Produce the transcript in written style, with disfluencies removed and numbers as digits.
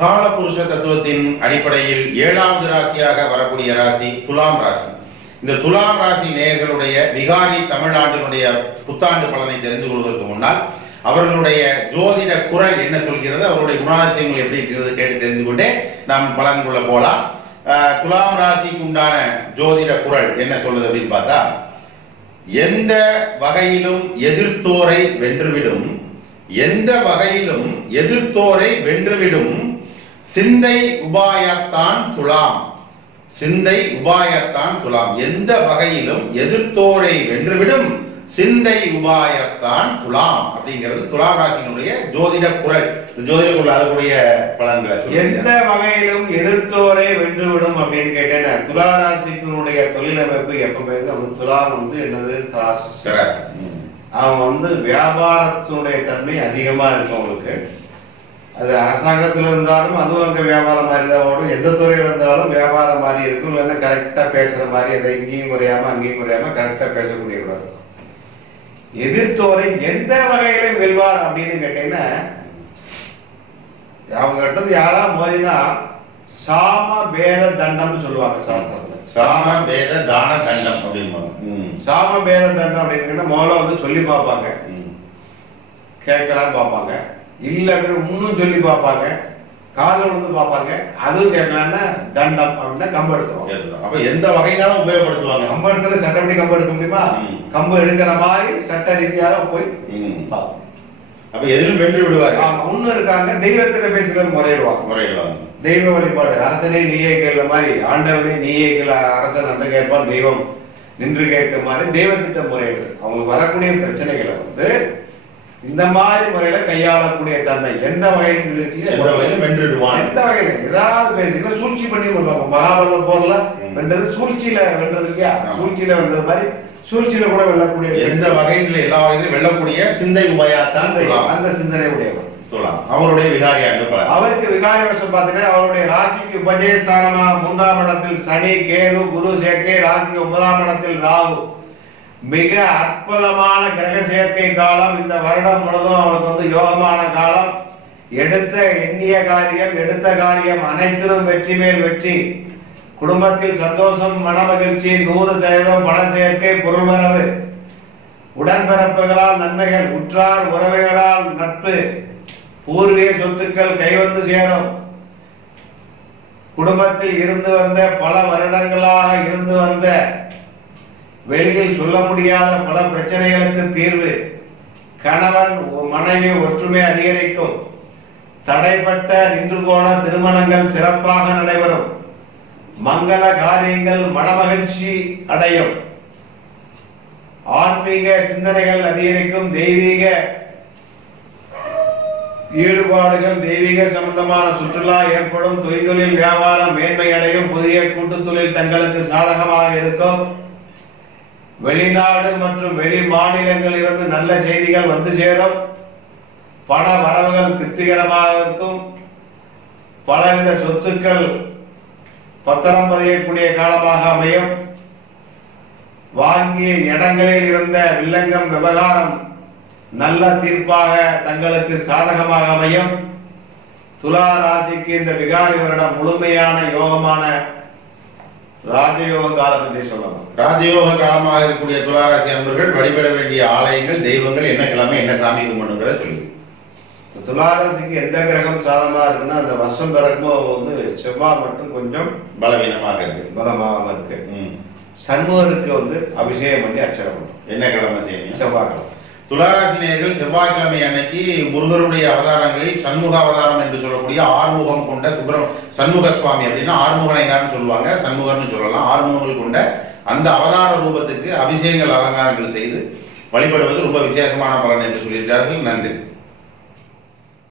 காலபுருஷ தத்துவத்தின் அடிப்படையில் 7வது ராசியாக வரக்கூடிய ராசி துலாம் ராசி. இந்த துலாம் ராசி நேயர்களுடைய விகாரி தமிழாண்டினுடைய புத்தாண்டு பலனை தெரிந்து கொள்வதற்கு முன்னால் அவர்களுடைய ஜோதிட குரல் என்ன சொல்கிறது, அவருடைய குணாதிசயங்கள் எப்படி இருக்கிறது கேட்டு தெரிந்து கொண்டே நாம் பலன்குள்ள போலாம். துலாம் ராசிக்கு உண்டான ஜோதிட குரல் என்ன சொல்லுது அப்படின்னு பார்த்தா, எந்த வகையிலும் எதிர்த்தோரை வென்றுவிடும், எந்த வகையிலும் எதிர்த்தோரை வென்றுவிடும் சிந்தை உபாயத்தான் துலாம், சிந்தை உபாயத்தான் துலாம். எந்த வகையிலும் எதிர்த்தோரை வென்றுவிடும் சிந்தை உபாயத்தான் துலாம் அப்படிங்கிறது துலாம் ராசியினுடைய ஜோதிட குரல். ஜோதிட குரல் அதற்குரிய பலன்களை எந்த வகையிலும் எதிர்த்தோரை வென்றுவிடும் அப்படின்னு கேட்டேன். துலா ராசிக்குடைய தொழிலமைப்பு எப்பவுமே துலாம் என்னது ராசி, அவங்க வியாபாரத்தினுடைய தன்மை அதிகமா இருக்கும் அவங்களுக்கு. அது அரசாங்கத்தில் இருந்தாலும் அதுவும் அங்கே வியாபாரம் மாதிரி தான் ஓடும். எந்த துறையில் இருந்தாலும் வியாபாரம் மாதிரி இருக்கும். இல்லைன்னா கரெக்டாக பேசுகிற மாதிரி அதை இங்கேயும் குறையாமல் அங்கேயும் குறையாமல் கரெக்டாக பேசக்கூடியவராக இருக்கும். எதிர்த்தோரை எந்த வகையிலும் வெல்வார் அப்படின்னு கேட்டீங்கன்னா, அவங்க கிட்டது யாரா மோதினா சாம பேத தண்டம்னு சொல்லுவாங்க சாஸ்திரத்துல. சாம பேத தான தண்டம் அப்படின்னு. சாம பேத தண்டம் அப்படின்னு முதல்ல சொல்லி பார்ப்பாங்க, கேட்கலாம் பார்ப்பாங்க, இல்ல அப்படின்னு இன்னும் சொல்லி பார்ப்பாங்க, காலில் விழுந்து பார்ப்பாங்க, அதுவும் கேட்கலான்னா தண்டம் அப்படின்னா கம்பு எடுத்துருவாங்க. அப்ப எந்த வகையினாலும் உபயோகப்படுத்துவாங்க. கம்பு எடுத்துல சட்டப்படி கம்பு எடுக்க முடியுமா? கம்பு எடுக்கிற மாதிரி சட்ட ரீதியாக போய் அப்ப எதிலும் வென்று விடுவாங்க. ஆமா, இன்னும் இருக்காங்க தெய்வத்திட்ட பேசுகிற முறையிடுவாங்க. தெய்வ வழிபாடு, அரசனே நீயே கேட்கிற மாதிரி, ஆண்டவனே நீயே கேள அரசன் அன்று கேட்பான், தெய்வம் நின்று கேட்கிற மாதிரி தெய்வத்திட்ட முறையிடுது. அவங்களுக்கு வரக்கூடிய பிரச்சனைகளை இந்த மாதிரி முறையில கையாளக்கூடிய தன்மை. எந்த வகையிலும் வென்றுடுவான். எந்த வகையில ஏதாவது பேசிக்க சூழ்ச்சி பண்ணி கொள்வாங்க. மகாபாரத போர்ல வென்றது சூழ்ச்சியில வென்றது இல்லையா? சூழ்ச்சியில வென்றது மாதிரி சூழ்ச்சியில கூட வெல்லக்கூடிய, எந்த வகையில எல்லா வகையிலும் வெல்லக்கூடிய சிந்தை உபயாத்தான் அந்த சிந்தனை உடையவர் சொல்லலாம். அவருடைய விகாரி ஆண்டு அவருக்கு விகாரி வருஷம் பார்த்தீங்கன்னா அவருடைய ராசிக்கு உபஜயஸ்தானமா 3ஆம் இடத்தில் சனி, கேது, குரு சேர்க்கை, ராசிக்கு 9ஆம் இடத்தில் ராகு. மிக அற்புதமான கிரக சேர்க்கை காலம். இந்த வருடம் முழுவதும் அவனுக்கு யோகமான காலம். எடுத்த எண்ணிய காரியம், எடுத்த காரியம் அனைத்திலும் வெற்றி மேல் வெற்றி. குடும்பத்தில் சந்தோஷம், மனமகிழ்ச்சி, 100% பண சேர்க்கை, பொருள் வரவு, உடன்பிறப்புகளால் நன்மைகள், உற்றார் உறவுகளால் நட்பு, பூர்வீக சொத்துக்கள் கைவந்து சேரும். குடும்பத்தில் இருந்து வந்த பல வருடங்களாக இருந்து வந்த வெளியில் சொல்ல முடியாத பல பிரச்சனைகளுக்கு தீர்வு. கணவன் மனைவி ஒற்றுமை அதிகரிக்கும். தடைப்பட்ட நின்று போன திருமணங்கள் சிறப்பாக நடைபெறும். மங்கள காரியங்கள் மனமகிழ்ச்சி அடையும். ஆன்மீக சிந்தனைகள் அதிகரிக்கும். தெய்வீக ஈடுபாடுகள், தெய்வீக சம்பந்தமான சுற்றுலா ஏற்படும். தொழில் வியாபாரம் மேன்மை அடையும். புதிய கூட்டு தொழில் தங்களுக்கு சாதகமாக இருக்கும். வெளிநாடு மற்றும் வெளி மாநிலங்களில் இருந்து நல்ல செய்திகள் வந்து சேரும். பண வரவுகள் திருப்திகரமாக இருக்கும். பலவித சொத்துக்கள் பத்திரம் பதியக்கூடிய காலமாக அமையும். வாங்கிய இடங்களில் இருந்த வில்லங்கம் விவகாரம் நல்ல தீர்ப்பாக தங்களுக்கு சாதகமாக அமையும். துலா ராசிக்கு இந்த விகாரி வருடம் முழுமையான யோகமான ராஜயோக காலம் என்று சொல்லலாம். ராஜயோக காலமாக இருக்கக்கூடிய துளாராசி அன்பர்கள் வழிபட வேண்டிய ஆலயங்கள், தெய்வங்கள் என்ன கிழமை, என்ன சாமி கும்பிடுங்கிற சொல்லி. துளாராசிக்கு எந்த கிரகம் சாதகமா இருக்குன்னா, அந்த வருஷம் பிறக்கும் செவ்வாய் மட்டும் கொஞ்சம் பலவீனமாக இருக்கு, பலமாக இருக்கு. சண்முகருக்கு அபிஷேகம் பண்ணி அர்ச்சனை பண்ணும். என்ன கிழமை செய்யணும்? செவ்வாய்க்கிழமை. துளாராசி நேயர்கள் செவ்வாய்க்கிழமை அன்னைக்கு முருகருடைய அவதாரங்களில் சண்முக அவதாரம் என்று சொல்லக்கூடிய ஆறுமுகம் கொண்ட சண்முக சுவாமி அப்படின்னா ஆறுமுகனைனார்னு சொல்லுவாங்க, சண்முகர்னு சொல்லலாம். ஆறுமுகங்கள் கொண்ட அந்த அவதார ரூபத்துக்கு அபிஷேகங்கள் அலங்காரங்கள் செய்து வழிபடுவது ரொம்ப விசேஷமான பலன் என்று சொல்லியிருக்கார்கள். நன்றி.